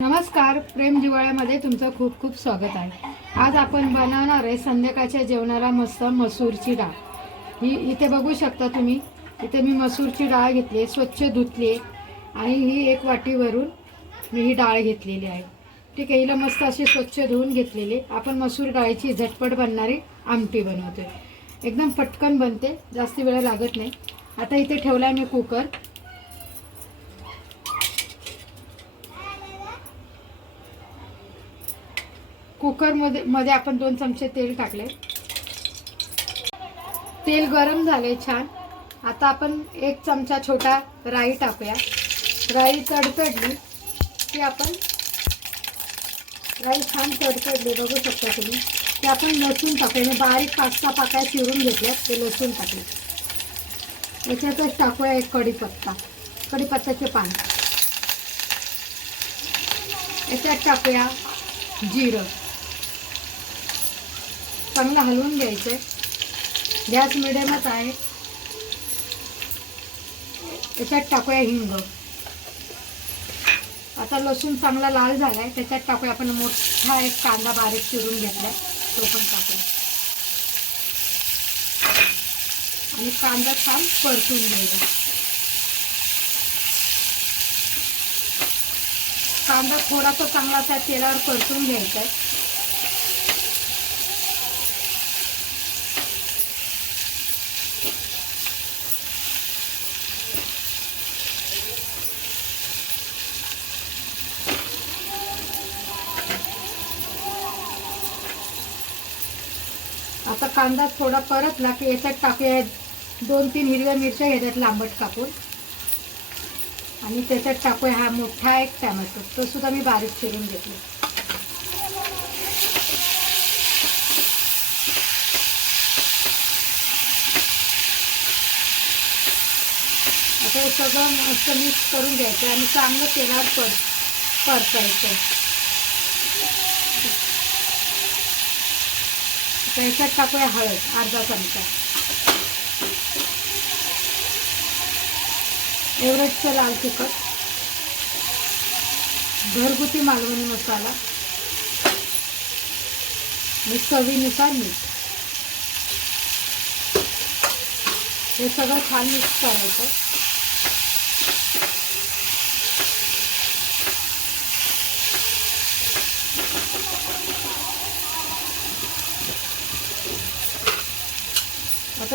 नमस्कार प्रेम जिवाळ्यामध्ये तुमचं खूप खूप स्वागत आहे. आज आपण बनवणार आहे संध्याकाळच्या जेवणाला मस्त मसूरची डाळ. ही इथे बघू शकता तुम्ही इथे मी मसूरची डाळ घेतली आहे स्वच्छ धुतली आहे आणि ही एक वाटीवरून मी ही डाळ घेतलेली आहे. ठीक आहे हिला मस्त अशी स्वच्छ धुवून घेतलेली आपण मसूर डाळीची झटपट बनणारी आमटी बनवतोय. एकदम पटकन बनते जास्त वेळ लागत नाही. आता इथे ठेवला आहे मी कुकर. कुकरमध्ये मध्ये आपण दोन चमचे तेल टाकले. तेल गरम झाले छान. आता आपण एक चमचा छोटा राई टाकूया. राई तडतडली की आपण राई छान तडतडली बघू शकता तुम्ही. ते आपण लसूण टाकूया. मी बारीक पाच सहा पाकळ्या चिरून घेतल्या ते लसूण टाकले याच्यातच टाकूया एक कढीपत्ता. कढीपत्त्याचे पान. याच्यात टाकूया जिरं. चांगलं हलवून घ्यायचं गॅस मिडियमच आहे. त्याच्यात टाकूया हिंग. आता लसूण चांगला लाल झाला आहे त्याच्यात टाकूया आपण मोठा एक कांदा बारीक चिरून घेतला तो पण टाकूया. आणि कांदा छान परतून घ्यायचा. कांदा थोडासा चांगला त्या तेलावर परतून घ्यायचा आहे आता कांदा थोडा परतला की याच्यात टाकूया. दोन तीन हिरव्या मिरच्या घेतात लांबट कापून. आणि त्याच्यात टाकूया हा मोठा एक टॅमॅटो. तो सुद्धा मी बारीक चिरून घेतला. आता हे सगळं मस्त मिक्स करून घ्यायचं आणि चांगलं तेलावर पर परतायचं. तर याच्यात टाकूया हळद अर्धा चमचा. एव्हरेस्टचं लाल तिखट. घरगुती मालवणी मसाला. आणि चवीनुसार मीठ. हे सगळं छान मिक्स करायचं.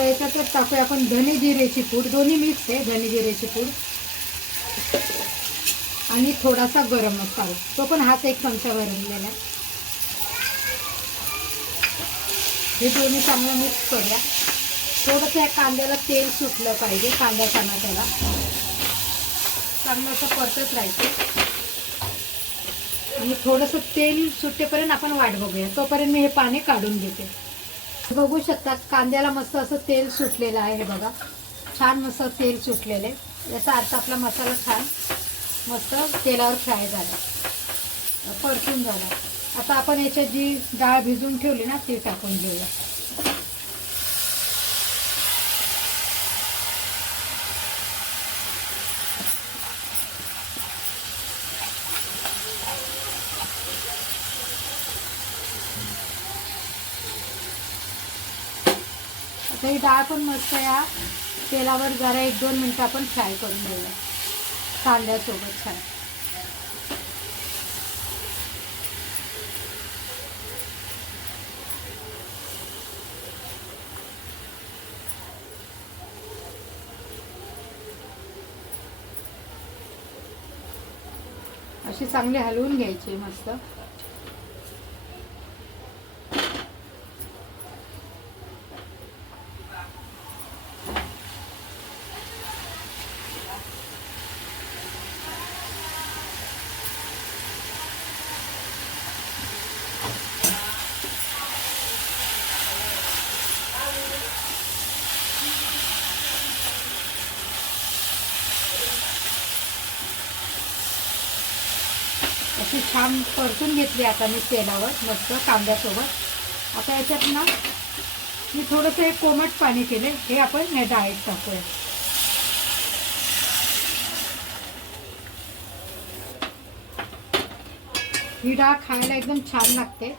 आता याच्यातच टाकूया आपण धने जिरेची पूड दोन्ही मिक्स आहे धने जिरेची पूड आणि थोडासा गरम मसाला. तो पण हाच एक चमचा भरलेला हे दोन्ही चांगलं मिक्स करूया. थोडंसं या कांद्याला तेल सुटलं पाहिजे कांदा टमाट्याला. चांगलं असं परतत राहायचं. आणि थोडंसं तेल सुटेपर्यंत आपण वाट बघूया. तोपर्यंत मी हे पाणी काढून घेते. बघू शकता कांद्याला मस्त असं तेल सुटलेलं आहे हे बघा. छान मस्त तेल सुटलेले याचा अर्थ आपला मसाला छान मस्त तेलावर फ्राय झाला. परतून झाला. आता आपण याच्यात जी डाळ भिजून ठेवली ना ती टाकून घेऊया. आता ही डाळ पण मस्त या तेलावर जरा एक दोन मिनटं आपण फ्राय करून घेऊया. कांद्यासोबत छान. अशी चांगली हलवून घ्यायची मस्त. अशी छान परतून घेतली आता मी तेलावर मस्त कांद्यासोबत आता याच्यात ना मी थोडंसं एक कोमट पाणी केले हे आपण हे डाळीत टाकूया. ही डाळ खायला एकदम छान लागते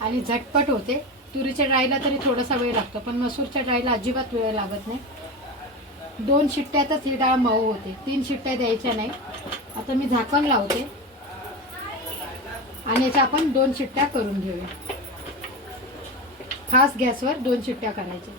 आणि झटपट होते. तुरीच्या डाळीला तरी थोडासा वेळ लागतो पण मसूरच्या डाळीला अजिबात वेळ लागत नाही. दोन शिट्ट्यातच ही डाळ मऊ होते. तीन शिट्ट्या द्यायच्या नाही. आता मी झाकण लावते. आणि याच्या आपण दोन शिट्ट्या करून घेऊया. फास्ट गॅसवर दोन शिट्ट्या करायच्या.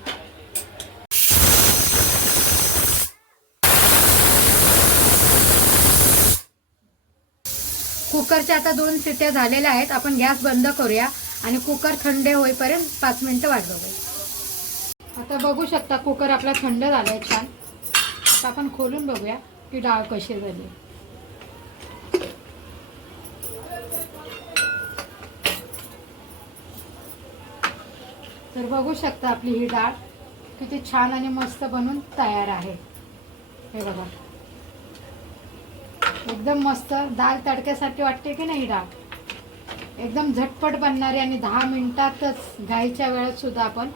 कुकरच्या आता दोन शिट्ट्या झालेल्या आहेत. आपण गॅस बंद करूया आणि कुकर थंड होईपर्यंत पाच मिनिटं वाट बघूया. आता बघू शकता कुकर आपला थंड झालाय छान. आता आपण खोलून बघूया की डाळ कशी झाली. तर बघू शकता आपली ही डाळ किती छान आणि मस्त बनून तयार आहे. हे बघा. एकदम मस्त दाल तडक्यासाठी वाटते की नाही ही डाळ? एकदम झटपट बनणारी आणि दहा मिनिटातच घाईच्या वेळात सुद्धा आपण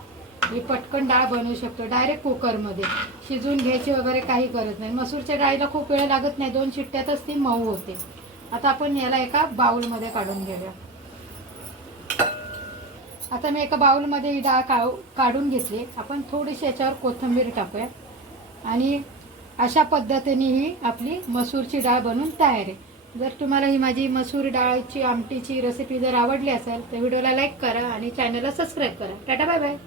ही पटकन डाळ बनवू शकतो. डायरेक्ट कुकरमध्ये. शिजवून घ्यायची वगैरे काही गरज नाही. मसूरच्या डाळीला खूप वेळ लागत नाही. दोन शिट्ट्यातच ती मऊ होते. आता आपण याला एका बाऊलमध्ये काढून घेऊया. आता मी एका बाउलमध्ये ही डाळ काढू काढून घेतली. आपण थोडीशी याच्यावर कोथिंबीर टाकूया. आणि अशा पद्धतीने ही आपली मसूरची डाळ बनून तयार आहे. जर तुम्हाला ही माझी मसूर डाळची आमटीची रेसिपी जर आवडली असेल तर व्हिडिओला लाईक करा आणि चॅनलला सबस्क्राईब करा. Tata bye bye